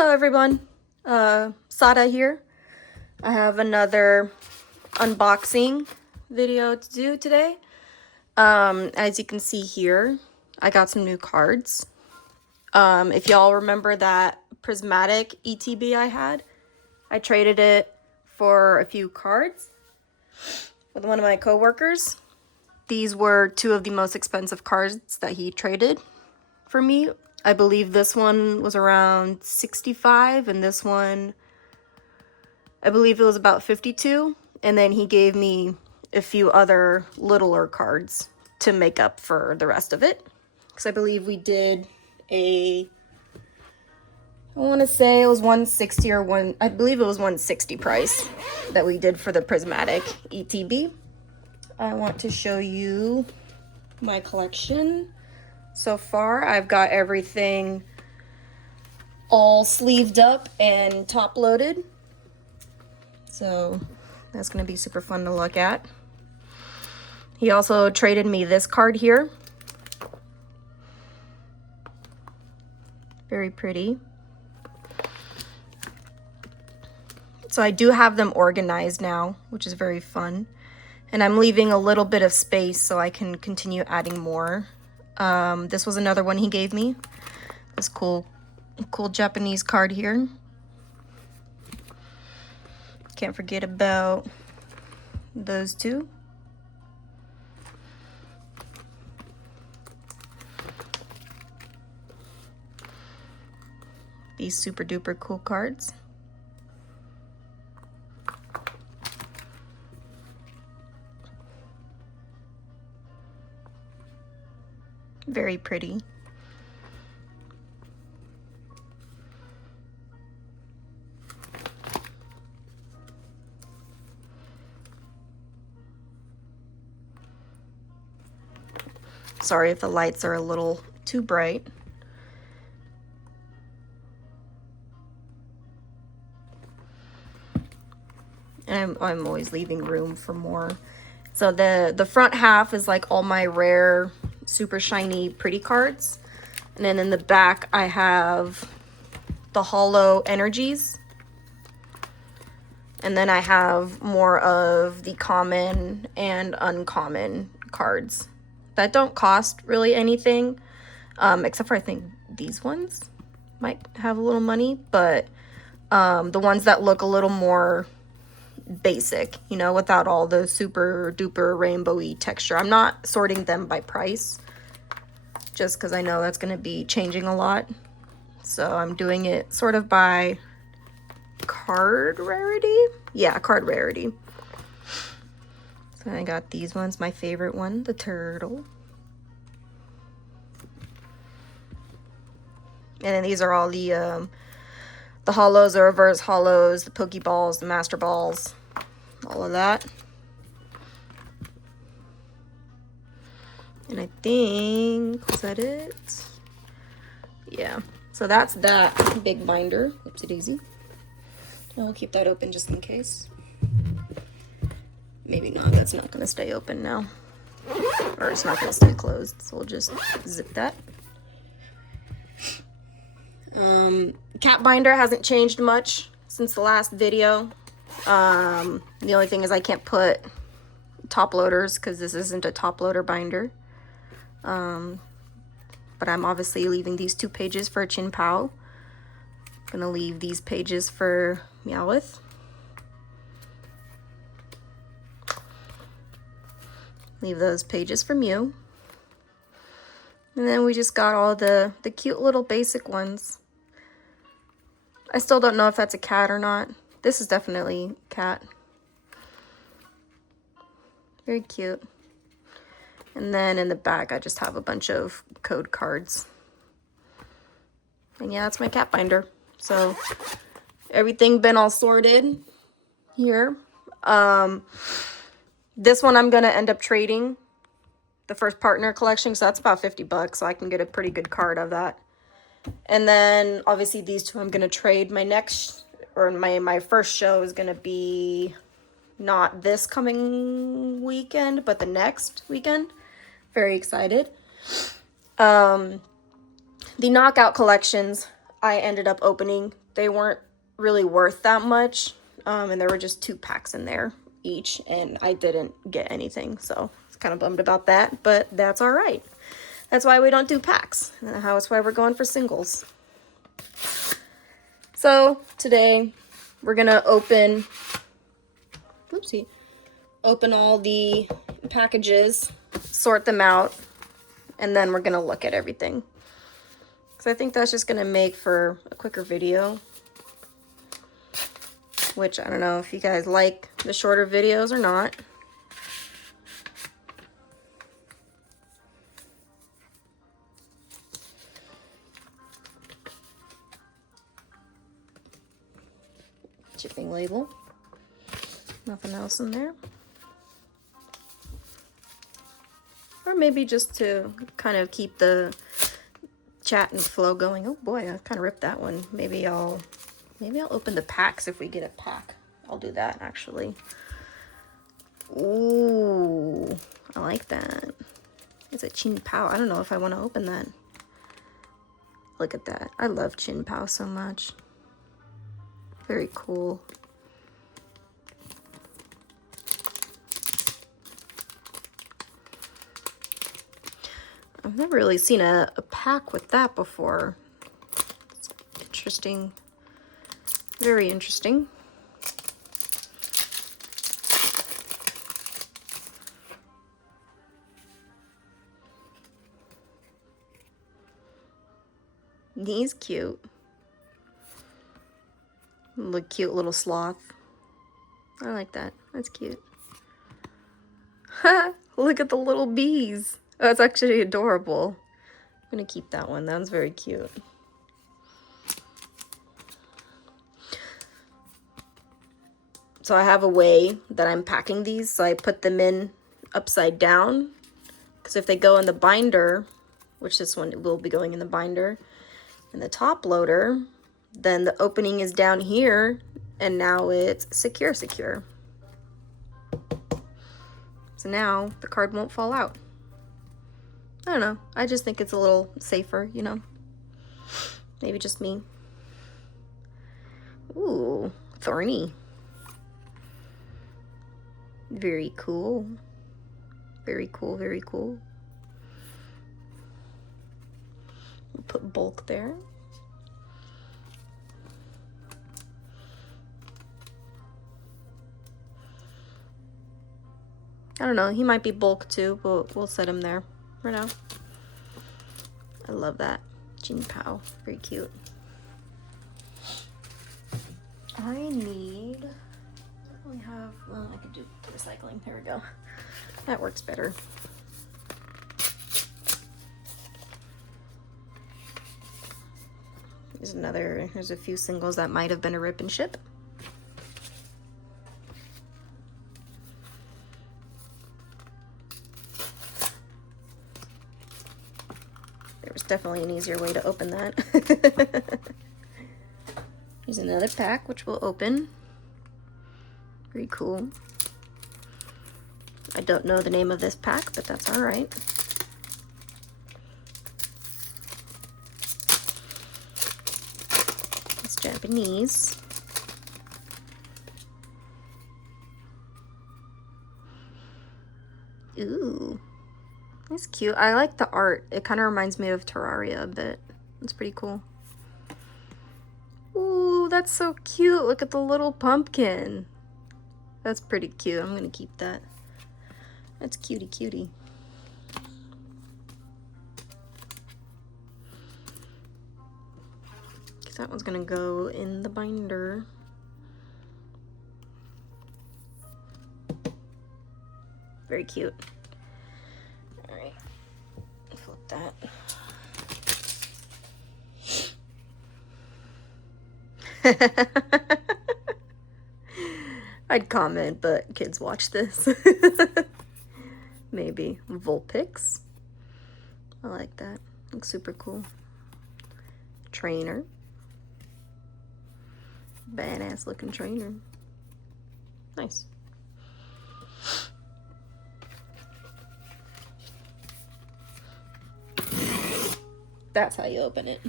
Hello everyone, Sada here. I have another unboxing video to do today. As you can see here, I got some new cards. If y'all remember that prismatic ETB I had, I traded it for a few cards with one of my coworkers. These were two of the most expensive cards that he traded for me. I believe this one was around 65 and this one, I believe it was about 52. And then he gave me a few other littler cards to make up for the rest of it. Because I believe we did I want to say it was 160 or I believe it was 160 price that we did for the prismatic ETB. I want to show you my collection. So far, I've got everything all sleeved up and top loaded. So that's going to be super fun to look at. He also traded me this card here. Very pretty. So I do have them organized now, which is very fun. And I'm leaving a little bit of space so I can continue adding more. This was another one he gave me. This cool Japanese card here. Can't forget about those two. These super duper cool cards. Very pretty. Sorry if the lights are a little too bright. And I'm always leaving room for more. So the front half is like all my rare, super shiny, pretty cards. And then in the back, I have the holo energies. And then I have more of the common and uncommon cards that don't cost really anything, except for I think these ones might have a little money, but the ones that look a little more basic, you know, without all the super duper rainbowy texture. I'm not sorting them by price just because I know that's going to be changing a lot. So I'm doing it sort of by card rarity. Yeah, card rarity. So I got these ones. My favorite one, the turtle. And then these are all the holos, the reverse holos, the Pokeballs, the Master Balls, all of that. And I think, was that it? Yeah. So that's that big binder. Oopsie daisy. I'll keep that open just in case. Maybe not. That's not going to stay open now. Or it's not going to stay closed. So we'll just zip that. Cap binder hasn't changed much since the last video. The only thing is I can't put top loaders because this isn't a top loader binder. But I'm obviously leaving these 2 pages for Chien-Pao. Gonna leave these pages for Meowth. Leave those pages for Mew. And then we just got all the cute little basic ones. I still don't know if that's a cat or not. This is definitely cat. Very cute. And then in the back, I just have a bunch of code cards. And yeah, that's my cat binder. So everything been all sorted here. This one I'm gonna end up trading the first partner collection, so that's about 50 bucks, so I can get a pretty good card of that. And then obviously these two I'm gonna trade. My next, or my first show is gonna be not this coming weekend, but the next weekend. Very excited. The knockout collections I ended up opening they weren't really worth that much. And there were just 2 packs in there each, and I didn't get anything, so I was kind of bummed about that, but that's all right. That's why we don't do packs. That's why we're going for singles. So today we're gonna open all the packages, sort them out, and then we're gonna look at everything. So I think that's just gonna make for a quicker video, which I don't know if you guys like the shorter videos or not. Shipping label. Nothing else in there. Or maybe just to kind of keep the chat and flow going. Oh boy, I kind of ripped that one. Maybe I'll open the packs if we get a pack. I'll do that actually. Ooh, I like that. It's a Chin Pao. I don't know if I want to open that. Look at that. I love Chin Pao so much. Very cool. I've never really seen a pack with that before. It's interesting. Very interesting. He's cute. Look, cute little sloth. I like that. That's cute. Look at the little bees. Oh, it's actually adorable. I'm gonna keep that one. That one's very cute. So I have a way that I'm packing these. So I put them in upside down, because if they go in the binder, which this one will be going in the binder, in the top loader, then the opening is down here, and now it's secure. So now the card won't fall out. I don't know. I just think it's a little safer, you know? Maybe just me. Ooh, thorny. Very cool. Very cool, very cool. We'll put bulk there. I don't know, he might be bulk too, but we'll set him there for now. I love that. Chin Pao, very cute. I need, we have, well, I could do recycling. There we go. That works better. Here's a few singles that might have been a rip and ship. There was definitely an easier way to open that. Here's another pack, which we'll open. Very cool. I don't know the name of this pack, but that's all right. It's Japanese. Ooh, that's cute. I like the art. It kind of reminds me of Terraria a bit. It's pretty cool. Ooh, that's so cute. Look at the little pumpkin. That's pretty cute. I'm gonna keep that. That's cutie cutie. That one's gonna go in the binder. Very cute. All right, flip that. I'd comment, but kids watch this. Maybe. Vulpix. I like that. Looks super cool. Trainer. Badass looking trainer. Nice. That's how you open it.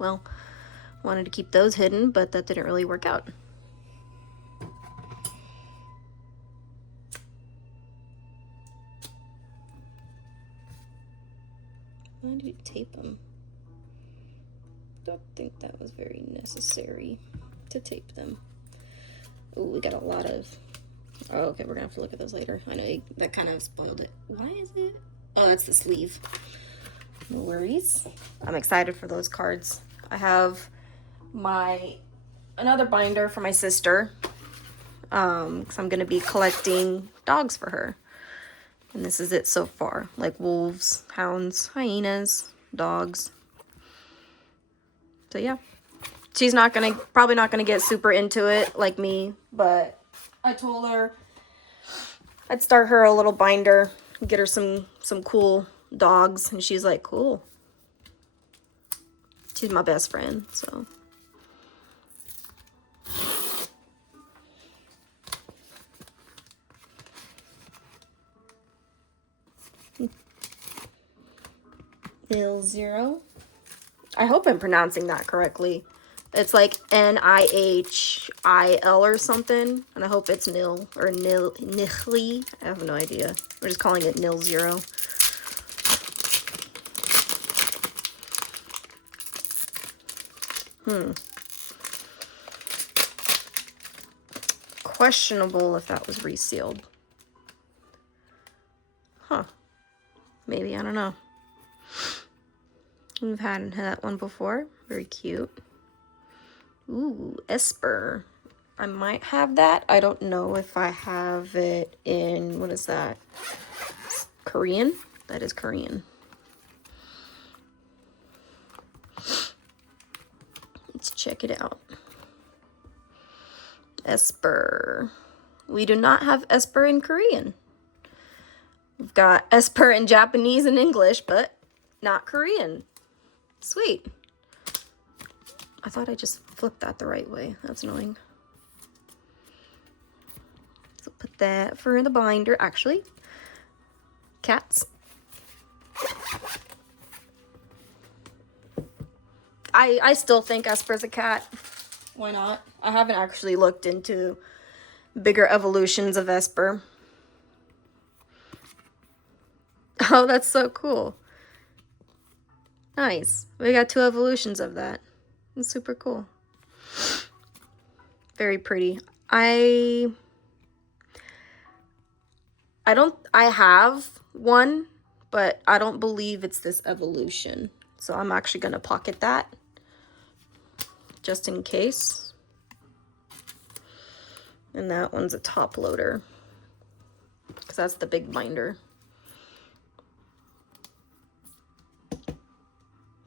well, wanted to keep those hidden, but that didn't really work out. Why did you tape them? Don't think that was very necessary to tape them. Oh, we got a lot of... Oh, okay, we're gonna have to look at those later. I know that kind of spoiled it. Why is it? Oh, that's the sleeve. No worries. I'm excited for those cards. I have another binder for my sister, because I'm gonna be collecting dogs for her. And this is it so far, like wolves, hounds, hyenas, dogs. So yeah, she's probably not gonna get super into it like me, but I told her I'd start her a little binder, get her some cool dogs, and she's like, cool. She's my best friend, so. Nil Zero. I hope I'm pronouncing that correctly. It's like N-I-H-I-L or something, and I hope it's Nil or Nihli. I have no idea. We're just calling it Nil Zero. Questionable if that was resealed. Huh. Maybe, I don't know. We've had that one before. Very cute. Ooh, Esper. I might have that. I don't know if I have it in, what is that? Korean? That is Korean. Let's check it out. Esper. We do not have Esper in Korean. We've got Esper in Japanese and English, but not Korean. Sweet. I thought I just flipped that the right way. That's annoying. So put that for the binder. Actually, cats. I still think Esper's a cat. Why not? I haven't actually looked into bigger evolutions of Esper. Oh, that's so cool. Nice. We got 2 evolutions of that. It's super cool. Very pretty. I have one, but I don't believe it's this evolution. So I'm actually going to pocket that just in case. And that one's a top loader because that's the big binder.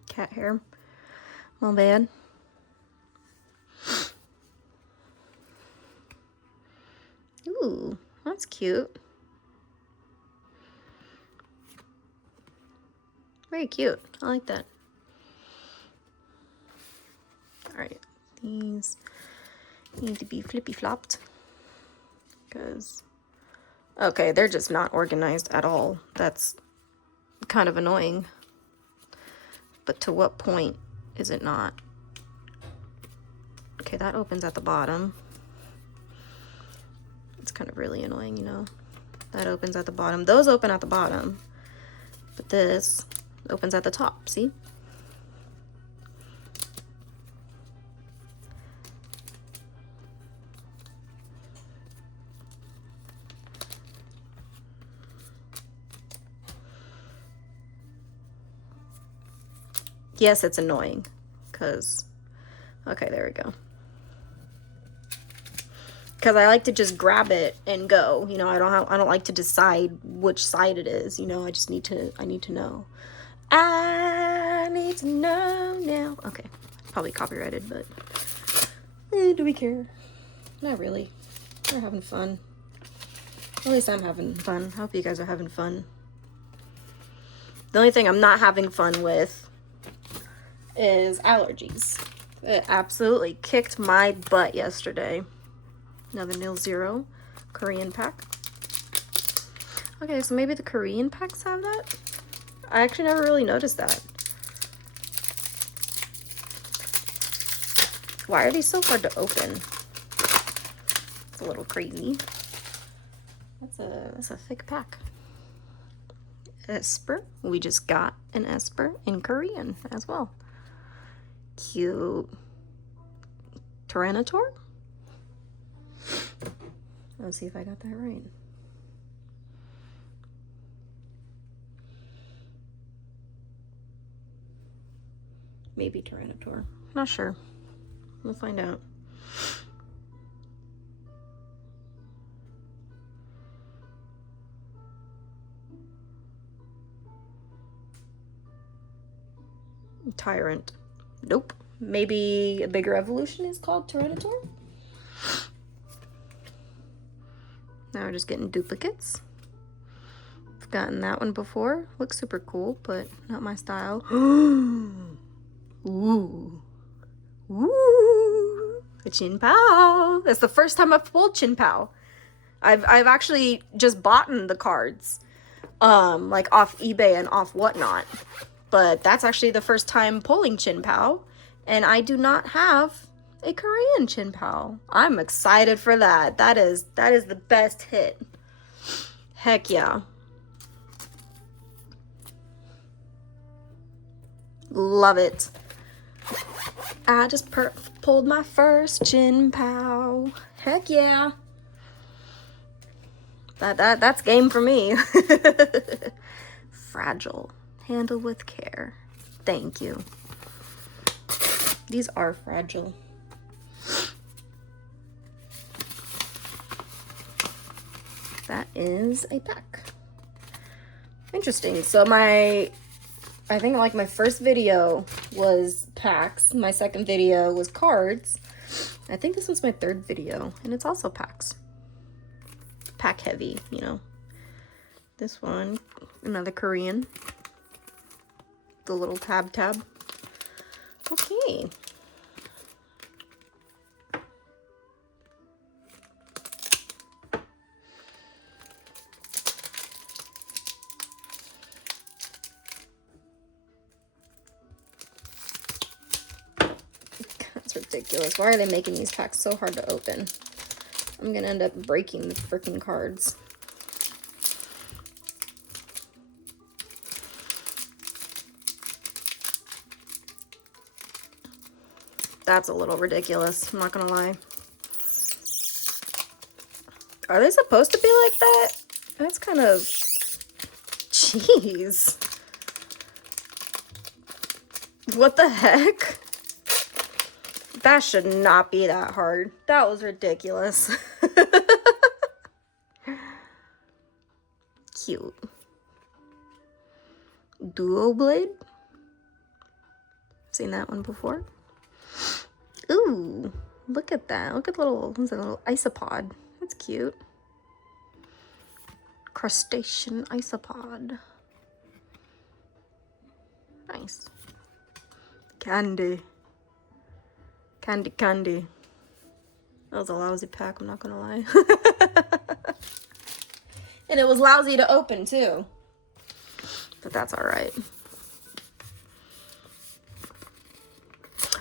Cat hair. Not bad. Ooh, that's cute. Very cute. I like that. Alright, these need to be flippy flopped because, okay, they're just not organized at all. That's kind of annoying. But to what point is it not? Okay, that opens at the bottom. It's kind of really annoying, you know. That opens at the bottom. Those open at the bottom. But this opens at the top, see? Yes, it's annoying, because, okay, there we go. Because I like to just grab it and go, you know. I don't like to decide which side it is, you know. I need to know. I need to know now. Okay, probably copyrighted, but do we care? Not really. We're having fun. At least I'm having fun. I hope you guys are having fun. The only thing I'm not having fun with is allergies. It absolutely kicked my butt yesterday. Another Nil Zero Korean pack. Okay, so maybe the Korean packs have that? I actually never really noticed that. Why are these so hard to open? It's a little crazy. That's a thick pack. Esper. We just got an Esper in Korean as well. Cute. Tyranitar? Let's see if I got that right. Maybe Tyranitar. Not sure. We'll find out. Tyrant. Nope. Maybe a bigger evolution is called Tyranitar? Now we're just getting duplicates. I've gotten that one before. Looks super cool, but not my style. Ooh. Ooh. A Chien-Pao. That's the first time I've pulled Chien-Pao. I've actually just bought the cards. Like off eBay and off whatnot. But that's actually the first time pulling Chien-Pao. And I do not have a Korean Chien-Pao. I'm excited for that. That is the best hit. Heck yeah. Love it. I just pulled my first Chien-Pao. Heck yeah. That's game for me. Fragile. Handle with care. Thank you. These are fragile. That is a pack. Interesting. So I think like my first video was packs. My second video was cards. I think this was my third video, and it's also packs. Pack heavy, you know. This one, another Korean. The little tab. Okay. That's ridiculous. Why are they making these packs so hard to open? I'm gonna end up breaking the freaking cards. That's a little ridiculous, I'm not gonna lie. Are they supposed to be like that? That's kind of... Jeez. What the heck? That should not be that hard. That was ridiculous. Cute. Duo Blade? Seen that one before? Ooh, look at that. Look at the little isopod. That's cute. Crustacean isopod. Nice. Candy. Candy. That was a lousy pack, I'm not gonna lie. And it was lousy to open too. But that's alright.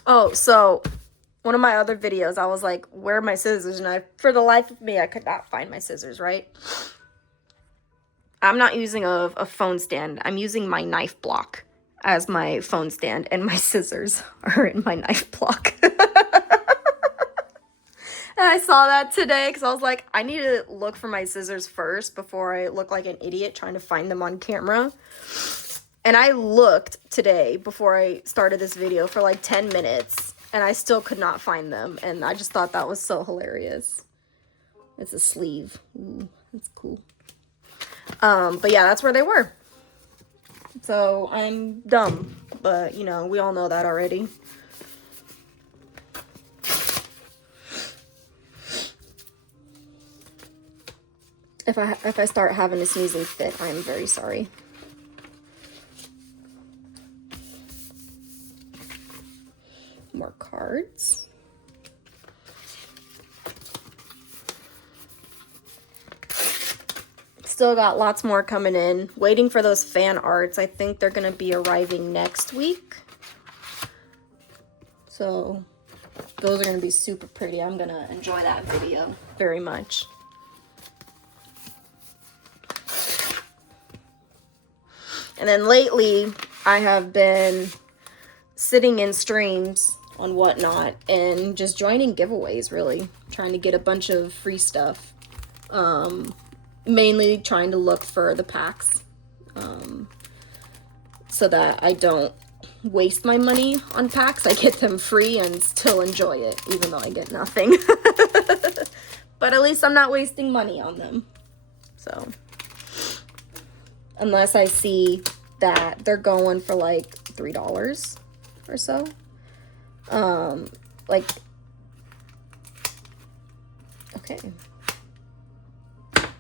Oh, so one of my other videos, I was like, where are my scissors? And for the life of me, I could not find my scissors, right? I'm not using a phone stand. I'm using my knife block as my phone stand, and my scissors are in my knife block. And I saw that today because I was like, I need to look for my scissors first before I look like an idiot trying to find them on camera. And I looked today before I started this video for like 10 minutes, and I still could not find them. And I just thought that was so hilarious. It's a sleeve. Ooh, that's cool. But yeah, that's where they were. So I'm dumb, but you know, we all know that already. If I start having a sneezing fit, I am very sorry. More cards. Still got lots more coming in. Waiting for those fan arts. I think they're going to be arriving next week. So Those are going to be super pretty. I'm going to enjoy that video very much. And then lately, I have been sitting in streams on Whatnot and just joining giveaways, really. Trying to get a bunch of free stuff. Mainly trying to look for the packs. So that I don't waste my money on packs. I get them free and still enjoy it, even though I get nothing. But at least I'm not wasting money on them. So, unless I see that they're going for like $3 or so. Like,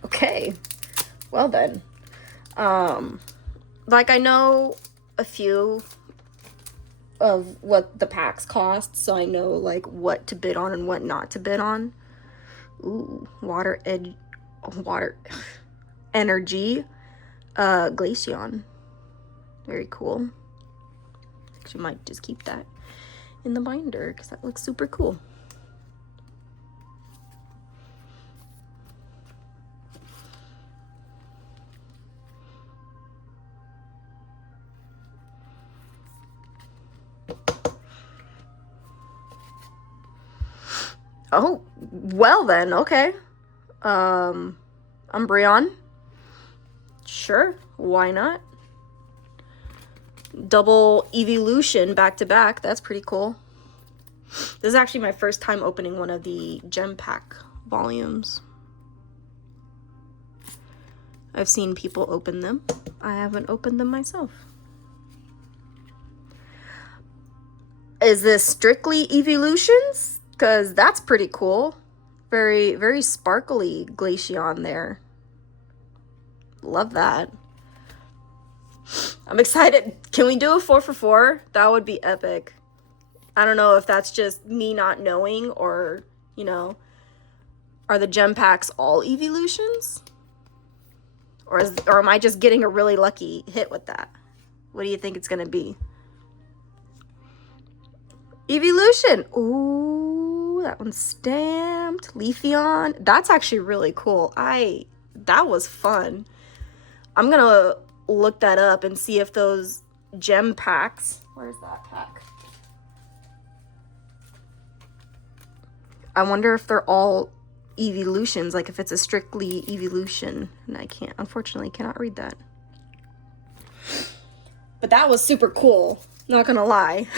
okay. Well then. Like I know a few of what the packs cost, so I know like what to bid on and what not to bid on. Ooh, water energy, Glaceon. Very cool. Actually, might just keep that in the binder because that looks super cool. Oh, well then, okay. Umbreon. Sure, why not? Double evolution back to back. That's pretty cool. This is actually my first time opening one of the gem pack volumes. I've seen people open them. I haven't opened them myself. Is this strictly evolutions? Because that's pretty cool. Very, very sparkly Glaceon there. Love that. I'm excited. Can we do a 4 for 4? That would be epic. I don't know if that's just me not knowing or, you know, are the gem packs all evolutions? Or am I just getting a really lucky hit with that? What do you think it's going to be? Evolution. Ooh, that one's stamped. Leafeon. That's actually really cool. That was fun. I'm going to look that up and see if those gem packs. Where's that pack? I wonder if they're all evolutions, like if it's a strictly evolution. And I unfortunately cannot read that. But that was super cool. Not gonna lie.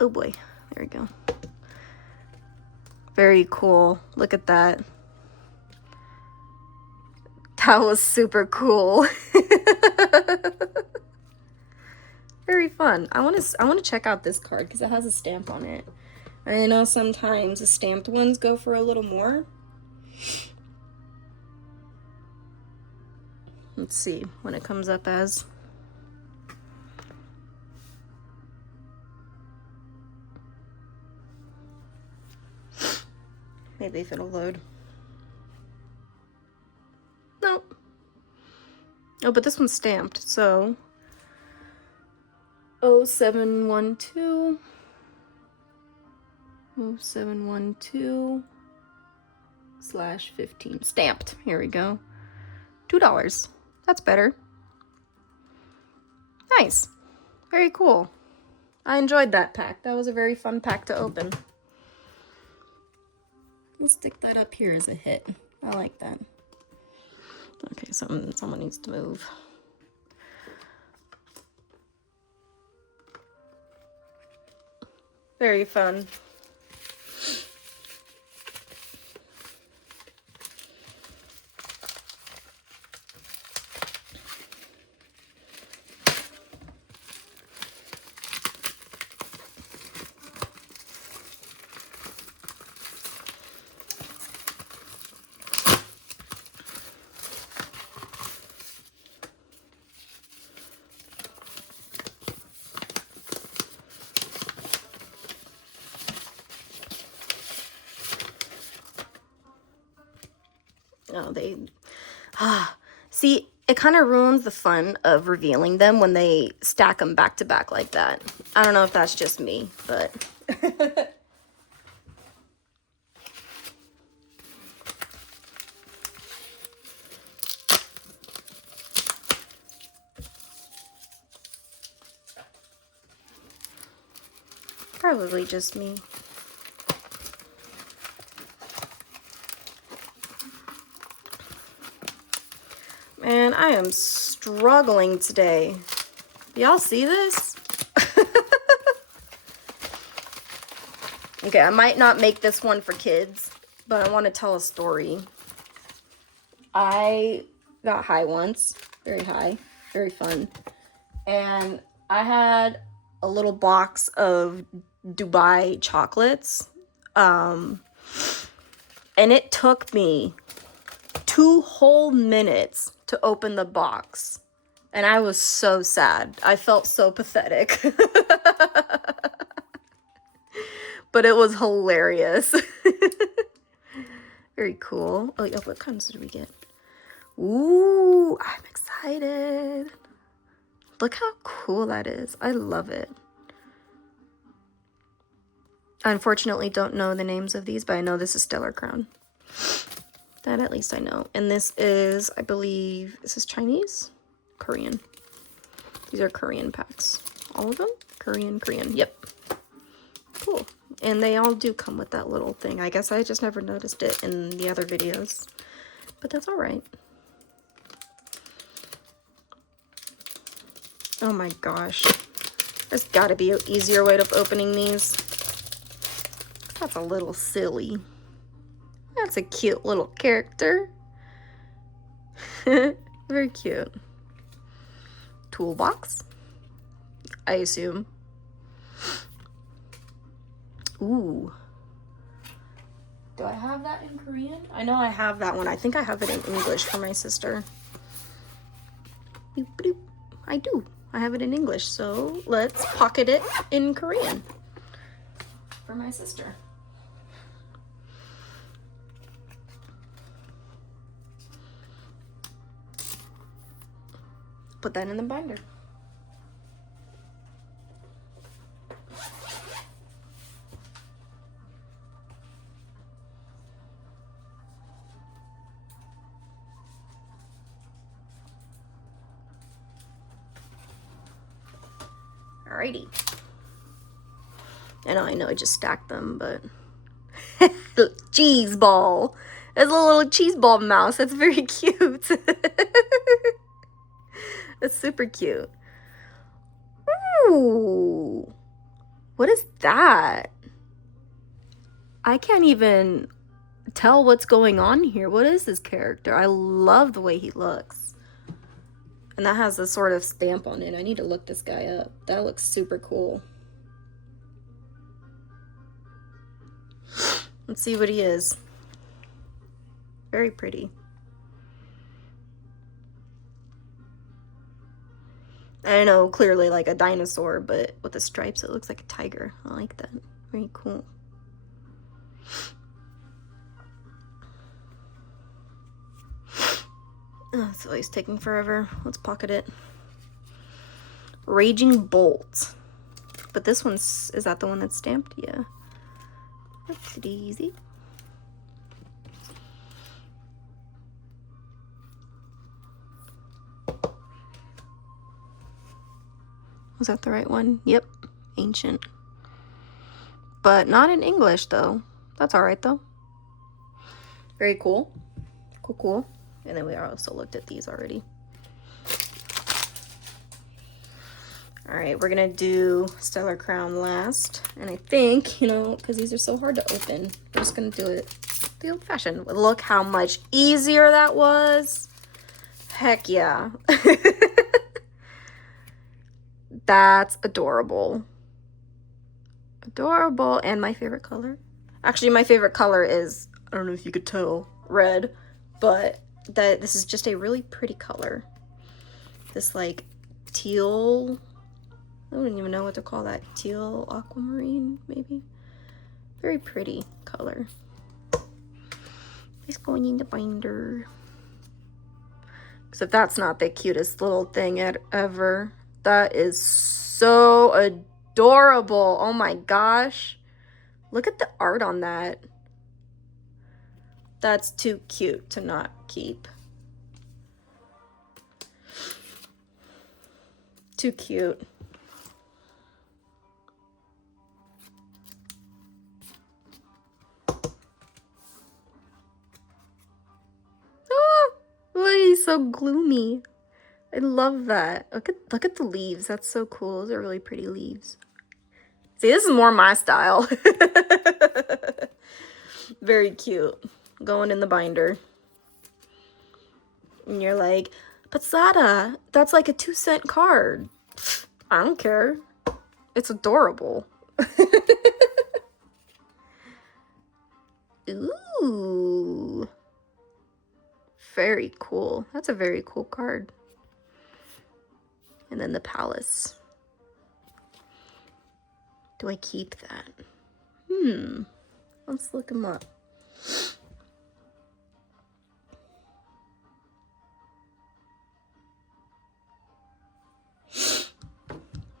Oh boy, there we go. Very cool. Look at that. That was super cool. Very fun. I want to check out this card because it has a stamp on it. I know sometimes the stamped ones go for a little more. Let's see when it comes up as. Maybe if it'll load. Nope. Oh, but this one's stamped, so 0712 0712/15 stamped. Here we go. $2. That's better. Nice. Very cool. I enjoyed that pack. That was a very fun pack to open. Let's stick that up here as a hit. I like that. Okay, someone needs to move. Very fun. No, see, it kind of ruins the fun of revealing them when they stack them back to back like that. I don't know if that's just me, but... Probably just me. Man, I am struggling today. Y'all see this? Okay, I might not make this one for kids, but I want to tell a story. I got high once, very high, very fun. And I had a little box of Dubai chocolates. And it took me 2 whole minutes to open the box. And I was so sad. I felt so pathetic. But it was hilarious. Very cool. Oh, yeah, what kinds did we get? Ooh, I'm excited. Look how cool that is. I love it. I unfortunately don't know the names of these, but I know this is Stellar Crown. That at least I know. And this is, I believe, this is Chinese? Korean. These are Korean packs. All of them? Korean. Yep. Cool. And they all do come with that little thing. I guess I just never noticed it in the other videos. But that's alright. Oh my gosh. There's gotta be an easier way of opening these. That's a little silly. That's a cute little character. Very cute. Toolbox, I assume. Ooh. Do I have that in Korean? I know I have that one. I think I have it in English for my sister. Boop, boop. I do. I have it in English, so let's pocket it in Korean for my sister. Put that in the binder. Alrighty. I know I just stacked them, but cheese ball. There's a little cheese ball mouse. That's very cute. That's super cute. Ooh. What is that? I can't even tell what's going on here. What is this character? I love the way he looks. And that has a sort of stamp on it. I need to look this guy up. That looks super cool. Let's see what he is. Very pretty. I know, clearly like a dinosaur, but with the stripes, it looks like a tiger. I like that. Very cool. Oh, it's always taking forever. Let's pocket it. Raging Bolt. But this one's, is that the one that's stamped? Yeah. That's easy. Was that the right one? Yep. Ancient. But not in English, though. That's alright, though. Very cool. Cool. And then we also looked at these already. Alright, we're gonna do Stellar Crown last. And I think, you know, because these are so hard to open, we're just gonna do it the old-fashioned. Look how much easier that was. Heck yeah. That's adorable. Adorable. And my favorite color. Actually, my favorite color is, I don't know if you could tell, red. But this is just a really pretty color. This like teal, I don't even know what to call that. Teal aquamarine, maybe. Very pretty color. It's going in the binder. Because if that's not the cutest little thing ever, that is so adorable. Oh my gosh. Look at the art on that. That's too cute to not keep. Too cute. Oh, he's so gloomy. I love that. Look at the leaves. That's so cool. Those are really pretty leaves. See, this is more my style. Very cute. Going in the binder. And you're like, but Sada, that's like a 2-cent card. I don't care. It's adorable. Ooh. Very cool. That's a very cool card. And then the palace. Do I keep that? Let's look them up.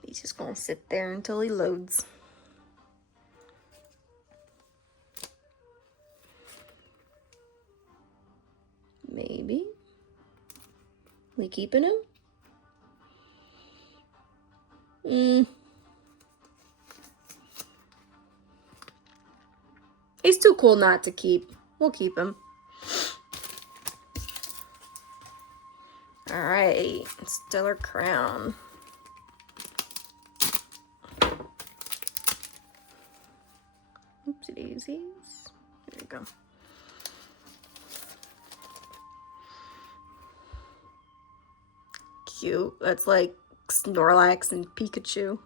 He's just gonna sit there until he loads. Maybe. We keeping him? He's too cool not to keep. We'll keep him. Alright, Stellar Crown. Oopsie daisies. There you go. Cute. That's like Snorlax and Pikachu.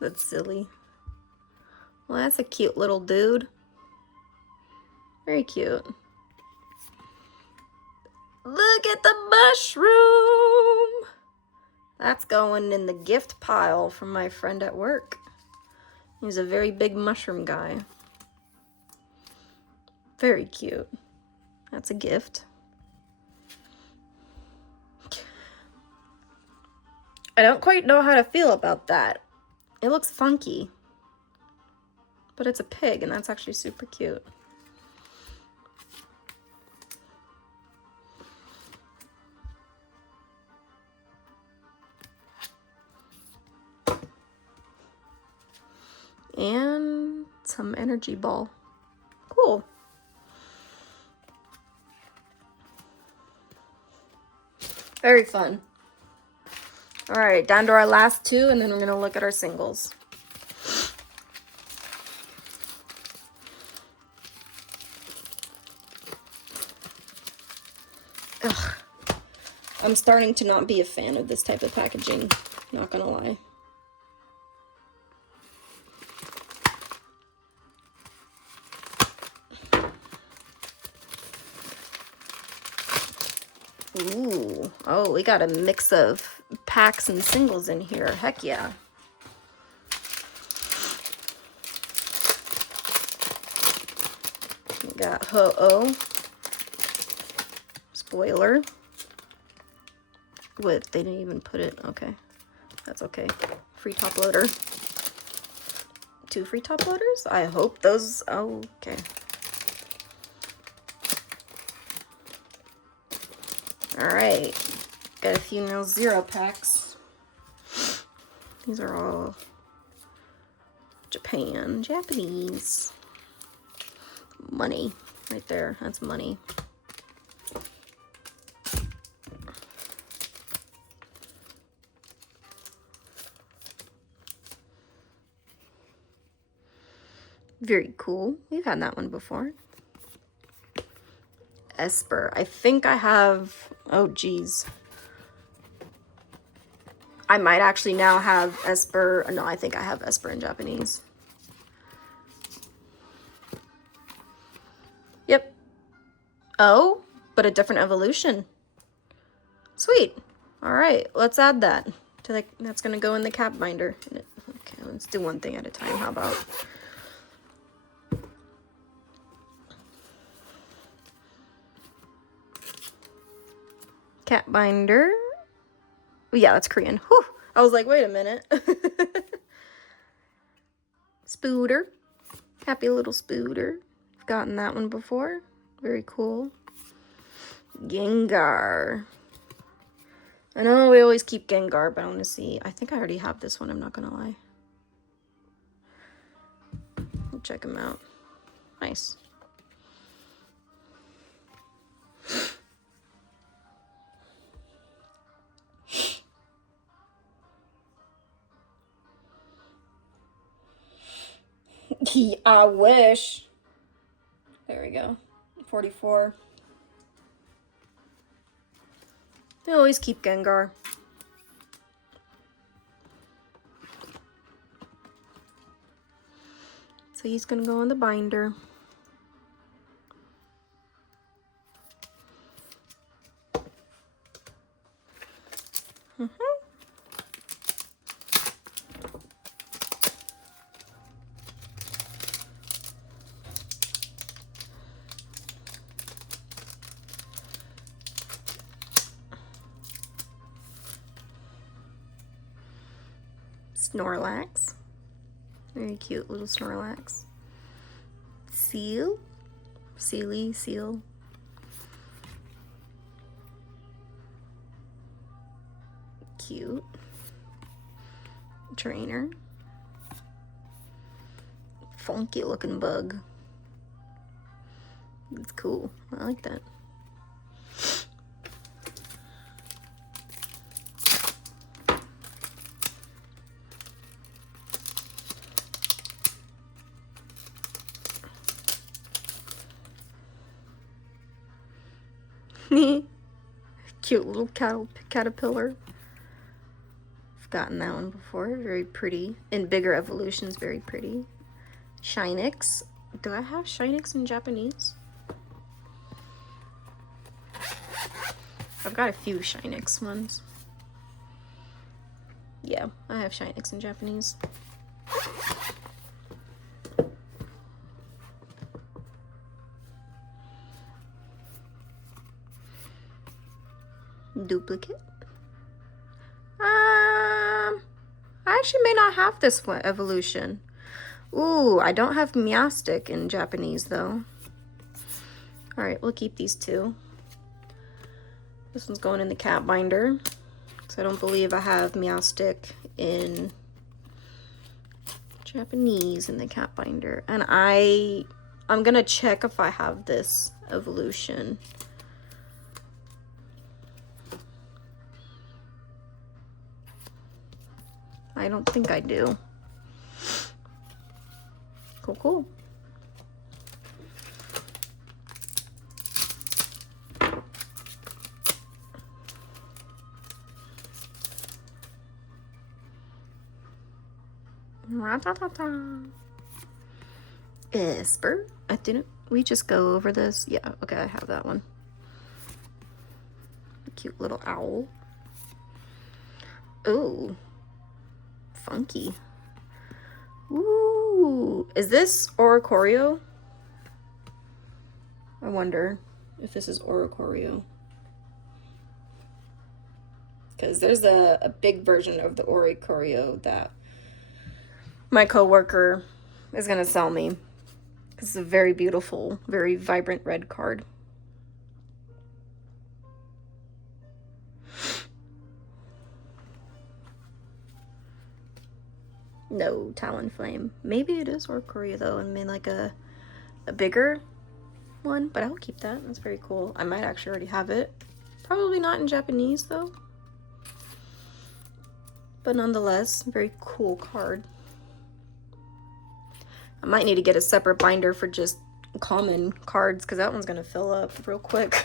That's silly. Well, that's a cute little dude. Very cute. Look at the mushroom! That's going in the gift pile from my friend at work. He's a very big mushroom guy. Very cute. That's a gift. I don't quite know how to feel about that. It looks funky. But it's a pig, and that's actually super cute. And some energy ball. Cool. Very fun. All right, down to our last two, and then we're gonna look at our singles. Ugh. I'm starting to not be a fan of this type of packaging, not gonna lie. Ooh, oh, we got a mix of packs and singles in here. Heck yeah. We got Ho-Oh. Spoiler. With, they didn't even put it, okay. That's okay. Free top loader. 2 free top loaders? I hope those, oh, okay. Alright, got a few now 0 packs. These are all Japanese. Money, right there, that's money. Very cool, we've had that one before. Esper. I think I have, oh geez. I might actually now have Esper. No, I think I have Esper in Japanese. Yep. Oh, but a different evolution. Sweet. All right, let's add that to the, that's gonna go in the cap binder. Okay, let's do one thing at a time. How about? cat binder. Yeah, that's Korean. Whew. I was like, wait a minute. Spooter. Happy little Spooter. I've gotten that one before. Very cool. Gengar. I know we always keep Gengar, but I want to see. I think I already have this one, I'm not gonna lie. We'll check him out. Nice. I wish. There we go. 44. They always keep Gengar. So he's gonna go in the binder. Snorlax. Very cute little Snorlax. Seal. Sealy, Seal. Cute. Trainer. Funky looking bug. It's cool. I like that. Cute little caterpillar. I've gotten that one before. Very pretty. In bigger evolutions, very pretty. Shinx. Do I have Shinx in Japanese? I've got a few Shinx ones. Yeah, I have Shinx in Japanese. Duplicate. I actually may not have this one evolution. Ooh, I don't have Meowstic in Japanese though. All right, we'll keep these two. This one's going in the cat binder. So I don't believe I have Meowstic in Japanese in the cat binder. And I'm gonna check if I have this evolution. I don't think I do. Cool, cool. Esper. I didn't. We just go over this. Yeah. Okay, I have that one. Cute little owl. Ooh. Funky. Ooh. Is this Oricorio? I wonder if this is Oricorio. Because there's a big version of the Oricorio that my coworker is going to sell me. It's a very beautiful, very vibrant red card. No, Talonflame. Maybe it is Oricorio though, and made like a bigger one, but I'll keep that. That's very cool. I might actually already have it. Probably not in Japanese though. But nonetheless, very cool card. I might need to get a separate binder for just common cards because that one's gonna fill up real quick.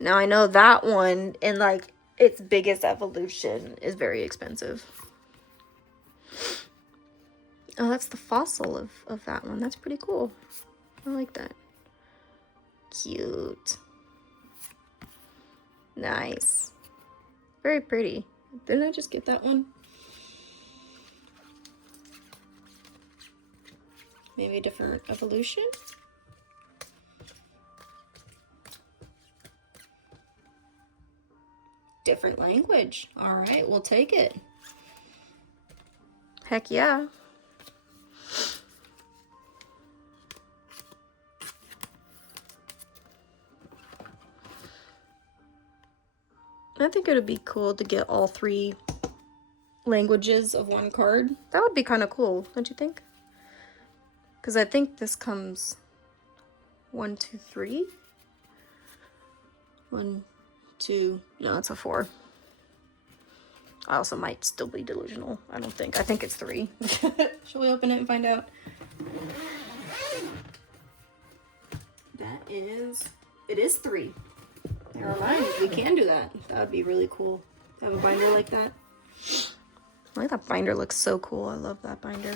Now I know that one in like its biggest evolution is very expensive. Oh, that's the fossil of that one. That's pretty cool. I like that. Cute. Nice. Very pretty. Didn't I just get that one? Maybe a different evolution? Different language. All right, we'll take it. Heck yeah. I think it would be cool to get all 3 languages of one card. That would be kind of cool, don't you think? Because I think this comes 1, 2, 3. 1, 2, no, it's a 4. I also might still be delusional. I don't think. I think it's 3. Shall we open it and find out? It is 3. Never mind, we can do that. That would be really cool. Have a binder like that. I think that binder looks so cool. I love that binder.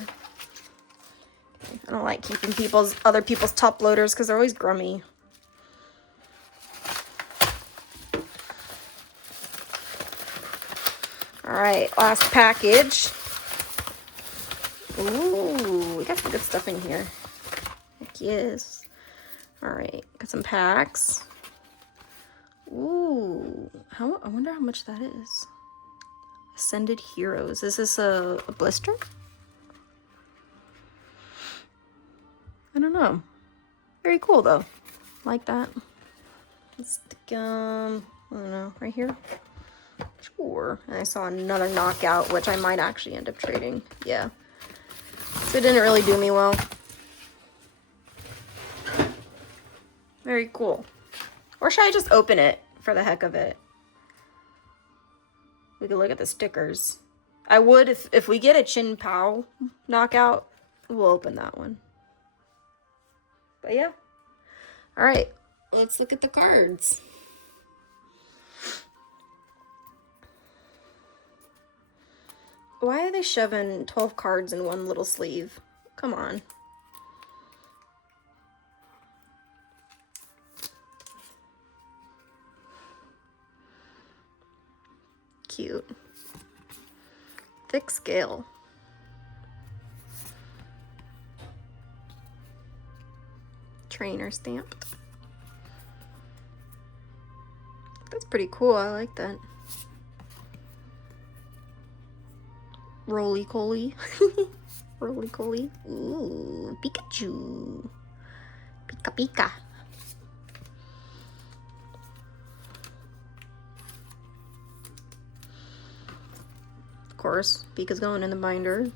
I don't like keeping other people's top loaders because they're always grummy. All right, last package. Ooh, we got some good stuff in here. Heck yes. All right, got some packs. Ooh, I wonder how much that is. Ascended Heroes. Is this a blister? I don't know. Very cool though. Like that. Let's stick I don't know, right here. Sure. And I saw another knockout, which I might actually end up trading. Yeah. So it didn't really do me well. Very cool. Or should I just open it for the heck of it? We could look at the stickers. I would if we get a Chin Pao knockout, we'll open that one. But yeah. All right, let's look at the cards. Why are they shoving 12 cards in one little sleeve? Come on. Cute. Thick scale. Trainer stamped. That's pretty cool. I like that. Roly-Poly. Roly-Poly. Ooh, Pikachu. Pika Pika. Of course, Pika's going in the binder.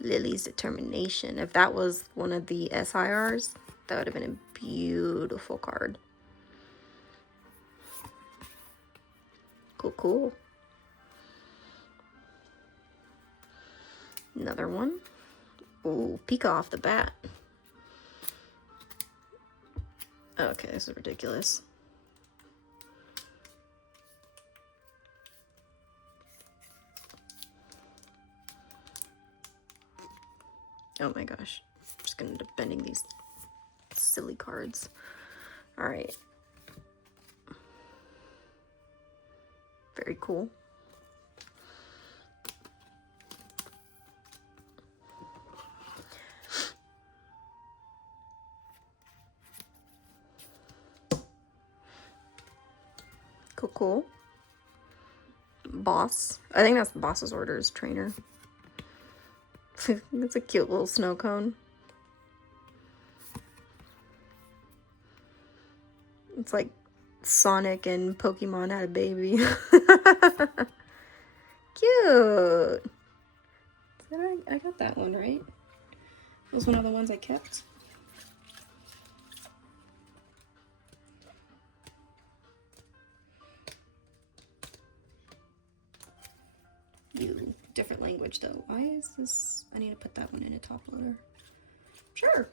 Lily's Determination. If that was one of the SIRs, that would have been a beautiful card. Cool, cool. Another one. Ooh, Pika off the bat. Okay, this is ridiculous. Oh my gosh. I'm just gonna end up bending these silly cards. All right. Very cool. Cool, cool. Boss. I think that's the boss's orders trainer. It's a cute little snow cone. It's like Sonic and Pokemon had a baby. Cute. I got that one, right? It was one of the ones I kept. You different language though. Why is this? I need to put that one in a top loader. Sure.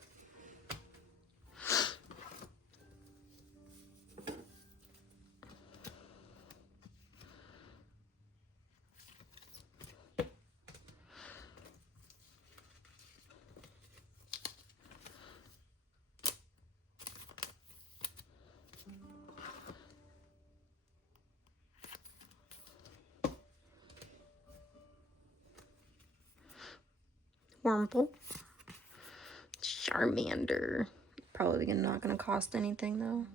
Wurmple. Charmander. Probably not gonna cost anything though.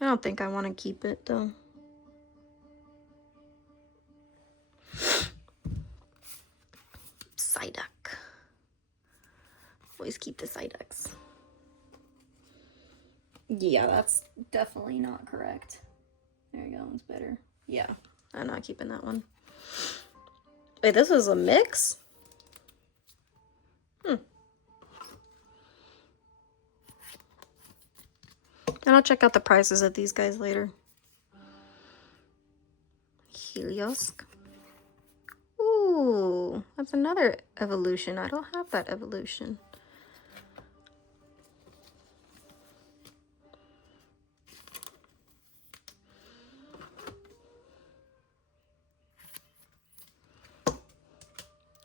I don't think I want to keep it though. Psyduck. Always keep the Psyducks. Yeah, that's definitely not correct. There you go, it's better. Yeah, I'm not keeping that one. Wait, this was a mix? And I'll check out the prices of these guys later. Heliosc. Ooh, that's another evolution. I don't have that evolution.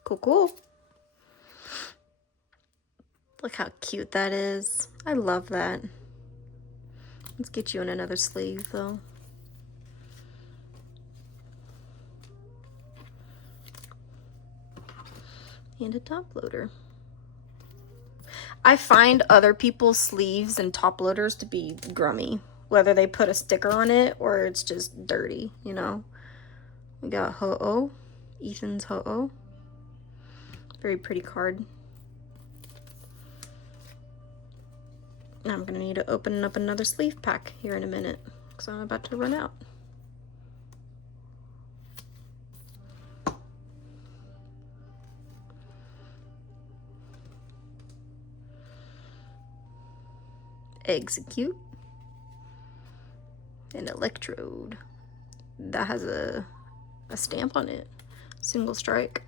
Cool, cool. Look how cute that is. I love that. Let's get you in another sleeve though. And a top loader. I find other people's sleeves and top loaders to be grummy, whether they put a sticker on it or it's just dirty, you know. We got Ho-Oh, Ethan's Ho-Oh. Very pretty card. I'm gonna need to open up another sleeve pack here in a minute because I'm about to run out. Execute. An Electrode. That has a stamp on it. Single strike.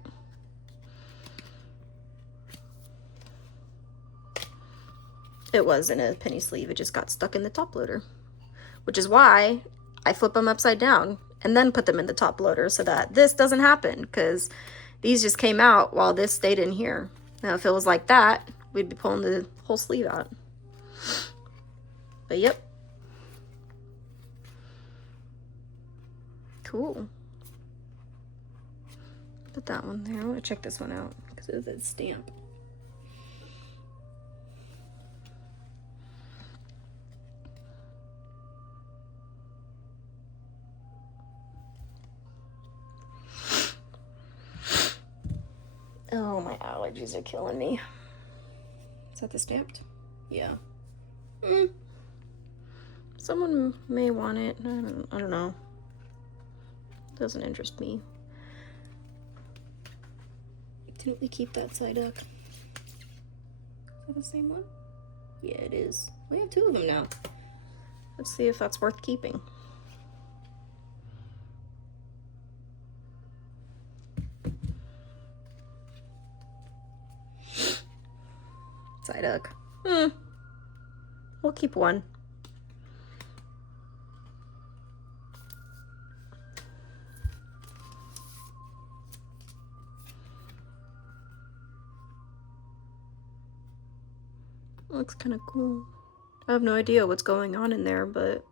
It was in a penny sleeve. It just got stuck in the top loader. Which is why I flip them upside down and then put them in the top loader so that this doesn't happen, because these just came out while this stayed in here. Now if it was like that, we'd be pulling the whole sleeve out. But yep. Cool. Put that one there. I want to check this one out because it has that stamp. Oh, my allergies are killing me. Is that the stamped? Yeah. Someone may want it. I don't know. Doesn't interest me. Didn't we keep that Psyduck? Is that the same one? Yeah, it is. We have two of them now. Let's see if that's worth keeping. Psyduck. We'll keep one. Looks kind of cool. I have no idea what's going on in there, but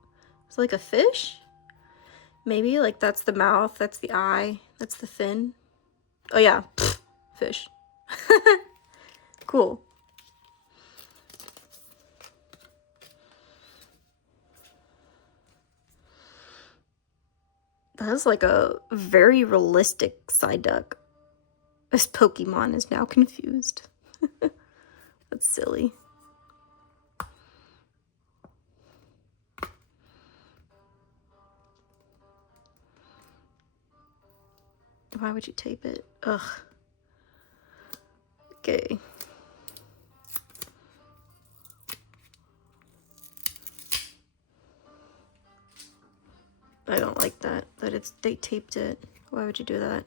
it's like a fish? Maybe, like that's the mouth, that's the eye, that's the fin. Oh yeah, fish. Cool. That's like a very realistic Psyduck. This Pokemon is now confused. That's silly. Why would you tape it? Ugh. Okay. I don't like that they taped it. Why would you do that?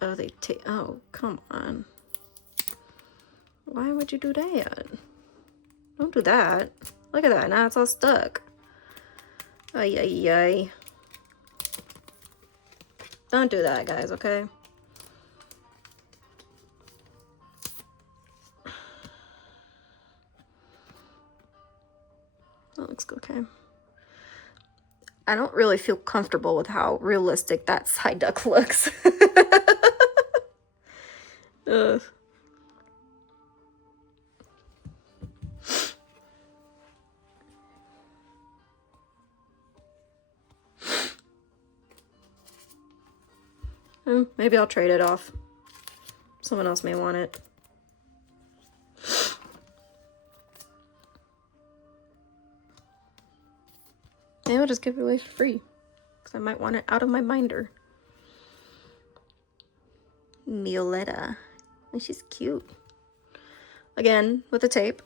Oh, oh, come on. Why would you do that? Don't do that. Look at that, now it's all stuck. Ay, ay, ay. Don't do that, guys, okay? That looks okay. I don't really feel comfortable with how realistic that Psyduck looks. Ugh. Maybe I'll trade it off. Someone else may want it. Maybe I'll just give it away for free. Because I might want it out of my binder. Mioletta. And she's cute. Again, with the tape.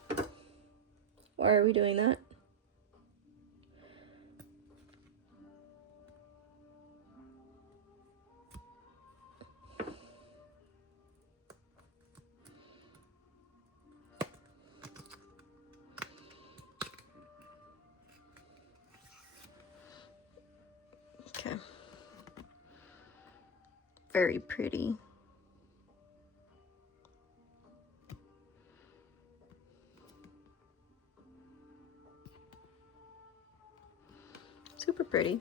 Why are we doing that? Okay. Very pretty. Super pretty.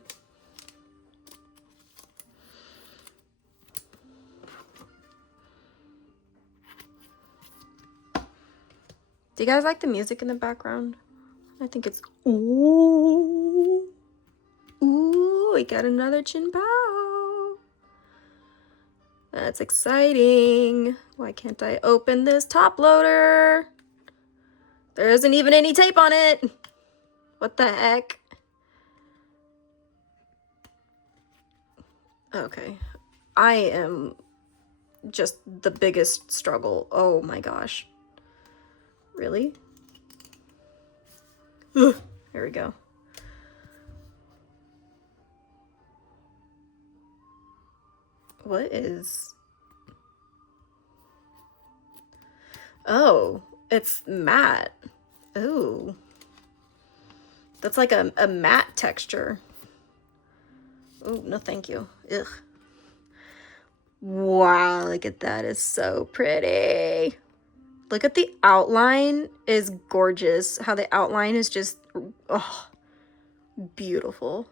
Do you guys like the music in the background? I think it's ooh. Ooh, we got another Chien-Pao. That's exciting. Why can't I open this top loader? There isn't even any tape on it. What the heck? Okay. I am just the biggest struggle. Oh my gosh. Really? Ugh. There we go. What is... Oh, it's matte. Ooh. That's like a matte texture. Oh, no thank you. Ugh. Wow, look at that. It's so pretty. Look at the outline is gorgeous. How the outline is just, oh, beautiful.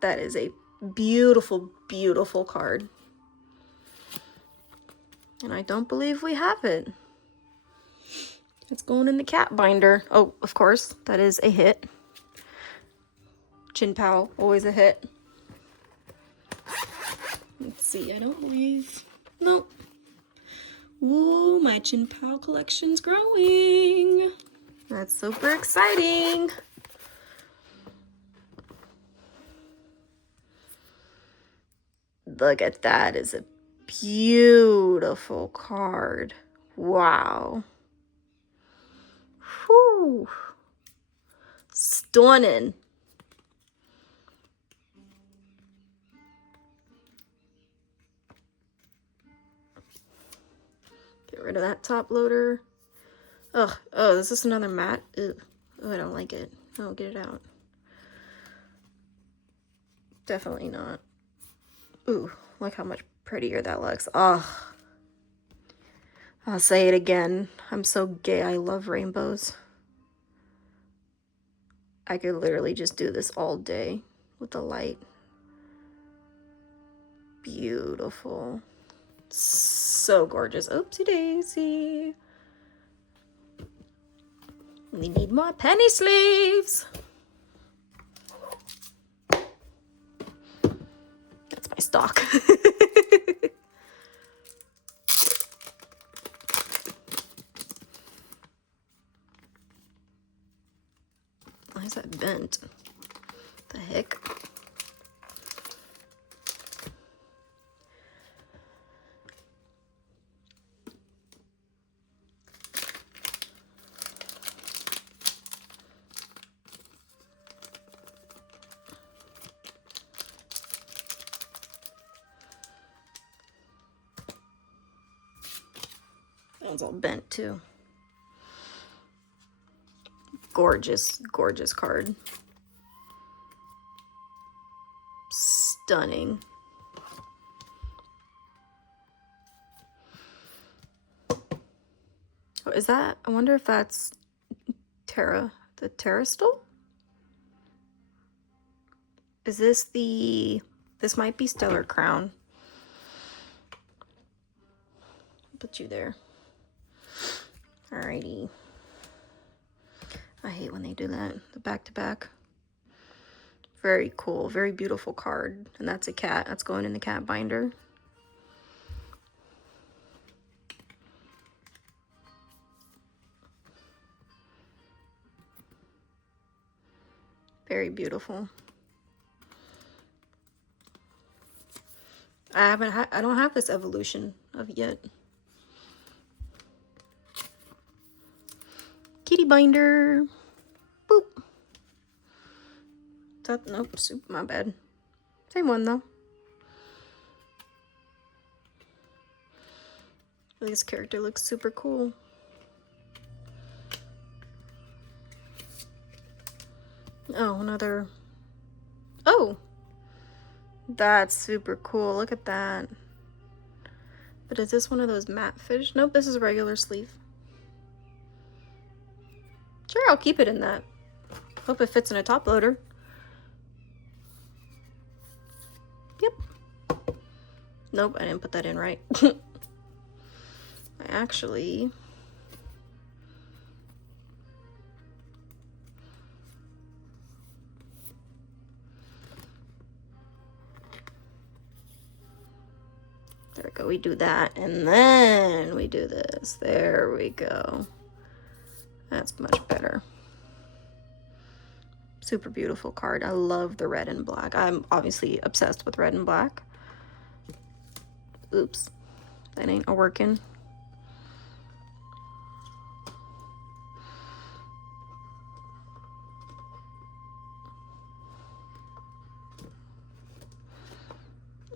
That is a beautiful, beautiful card. And I don't believe we have it. It's going in the cat binder. Oh, of course, that is a hit. Chien-Pao, always a hit. Let's see, I don't believe, nope. Ooh, my Chien-Pao collection's growing. That's super exciting. Look at that, it's a beautiful card. Wow. Whew. Stunning. Get rid of that top loader. Ugh. Oh, is this another matte? Ugh. Oh, I don't like it. Oh, get it out. Definitely not. Ooh, look how much prettier that looks. Oh. I'll say it again. I'm so gay. I love rainbows. I could literally just do this all day with the light. Beautiful. So gorgeous. Oopsie daisy. We need more penny sleeves. That's my stock. Why is that bent? The heck? That one's all bent too. Gorgeous, gorgeous card. Stunning. Oh, is that? I wonder if that's Terra, the Terrastal? Is this the... This might be Stellar Crown. put you there. Alrighty. I hate when they do that, the back-to-back. Very cool, very beautiful card. And that's a cat. That's going in the cat binder. Very beautiful. I don't have this evolution of yet. Kitty binder. Boop. That, nope, my bad. Same one though. This character looks super cool. Oh, another. Oh, that's super cool. Look at that. But is this one of those matte fish? Nope, this is a regular sleeve. Sure, I'll keep it in that. Hope it fits in a top loader. Yep. Nope, I didn't put that in right. I actually... There we go, we do that, and then we do this. There we go. That's much better. Super beautiful card. I love the red and black. I'm obviously obsessed with red and black. Oops, that ain't a-working.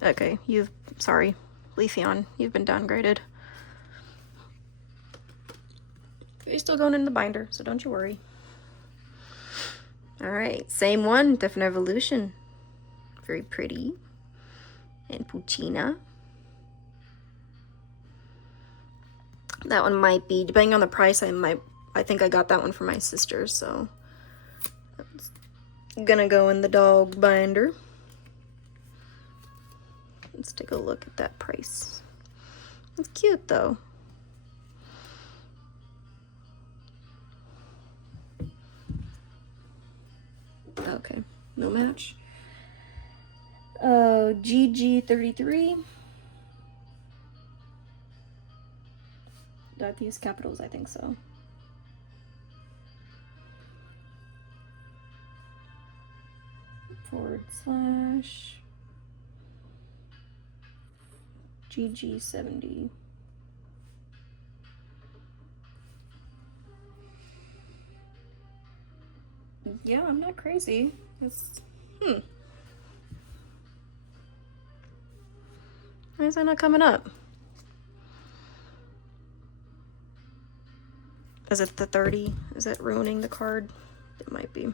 Okay, sorry, Leafeon, you've been downgraded. You're still going in the binder, so don't you worry. Alright, same one, different evolution. Very pretty. And Poochyena. That one might be, depending on the price, I think I got that one for my sister, so that's gonna go in the dog binder. Let's take a look at that price. It's cute though. Okay, no match. GG33. Do I have to use capitals? I think so. / GG70. Yeah, I'm not crazy. It's, Why is that not coming up? Is it the 30? Is it ruining the card? It might be.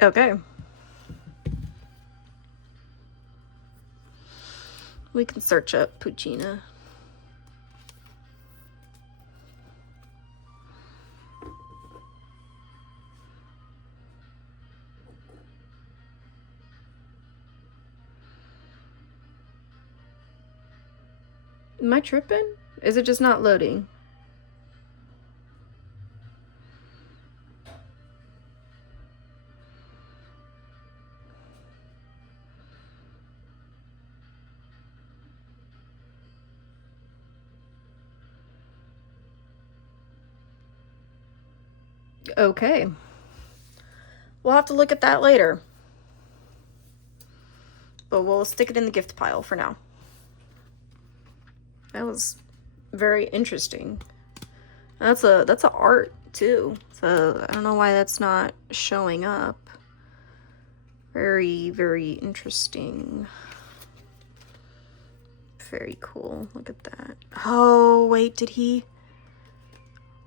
Okay. We can search up Poochyena. Am I tripping? Is it just not loading? Okay. We'll have to look at that later. But we'll stick it in the gift pile for now. That was very interesting. That's a art too. So I don't know why that's not showing up. Very, very interesting. Very cool. Look at that. Oh, wait, did he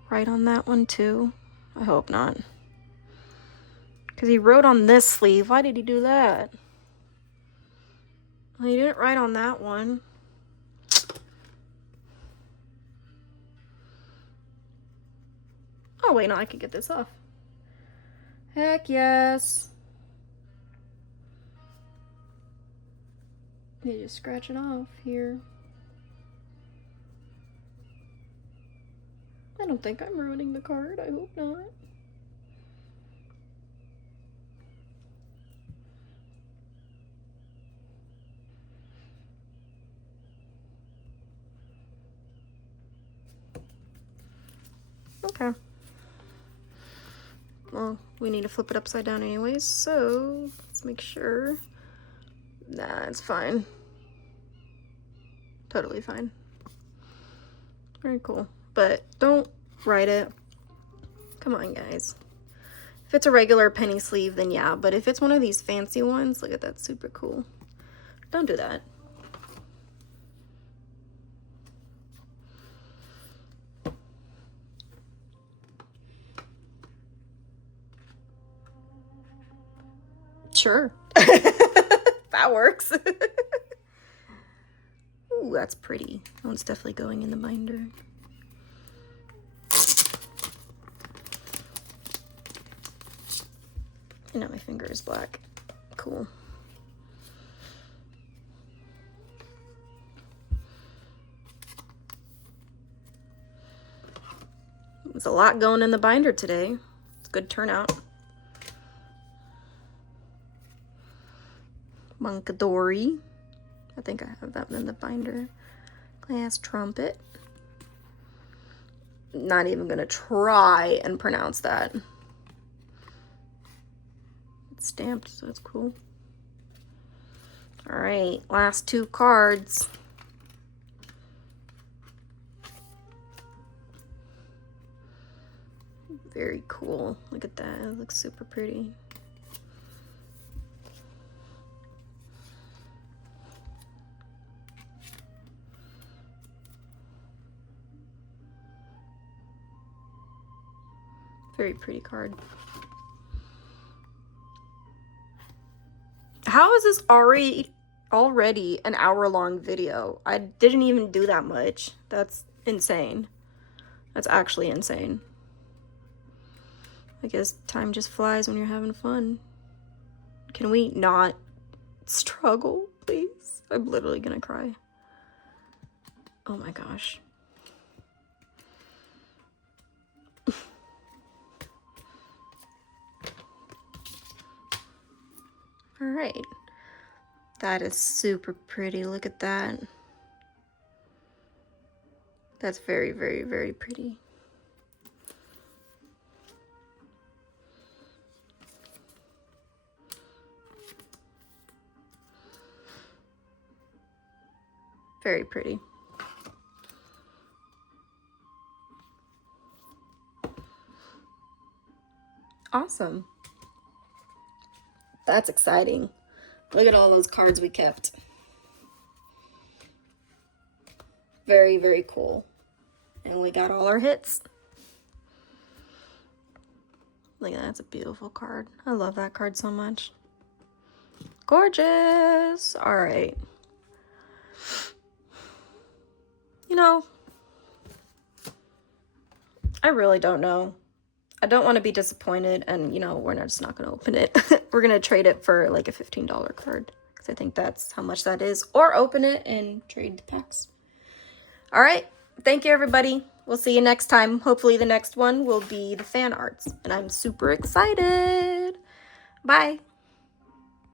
write on that one too? I hope not. Because he wrote on this sleeve. Why did he do that? Well, he didn't write on that one. Oh, wait, no, I could get this off. Heck yes. You just scratch it off here. I don't think I'm ruining the card. I hope not. Okay. Well, we need to flip it upside down anyways, so let's make sure. Nah, it's fine. Totally fine. Very cool. But don't write it. Come on, guys. If it's a regular penny sleeve, then yeah. But if it's one of these fancy ones, look at that, super cool. Don't do that. Sure. That works. Ooh, that's pretty. That one's definitely going in the binder. And now my finger is black. Cool. There's a lot going in the binder today. It's a good turnout. Monkadori. I think I have that in the binder. Glass trumpet. Not even gonna try and pronounce that. It's stamped, so it's cool. All right, last two cards. Very cool. Look at that. It looks super pretty. Very pretty card. How is this already an hour-long video? I didn't even do that much. That's insane. That's actually insane. I guess time just flies when you're having fun. Can we not struggle, please? I'm literally gonna cry. Oh my gosh. All right. That is super pretty. Look at that. That's very, very, very pretty. Very pretty. Awesome. That's exciting. Look at all those cards we kept. Very, very cool. And we got all our hits. Look at that, that's a beautiful card. I love that card so much. Gorgeous. All right. You know, I really don't know. I don't want to be disappointed, and, you know, we're just not going to open it. We're going to trade it for, like, a $15 card, because I think that's how much that is. Or open it and trade the packs. All right. Thank you, everybody. We'll see you next time. Hopefully the next one will be the fan arts, and I'm super excited. Bye.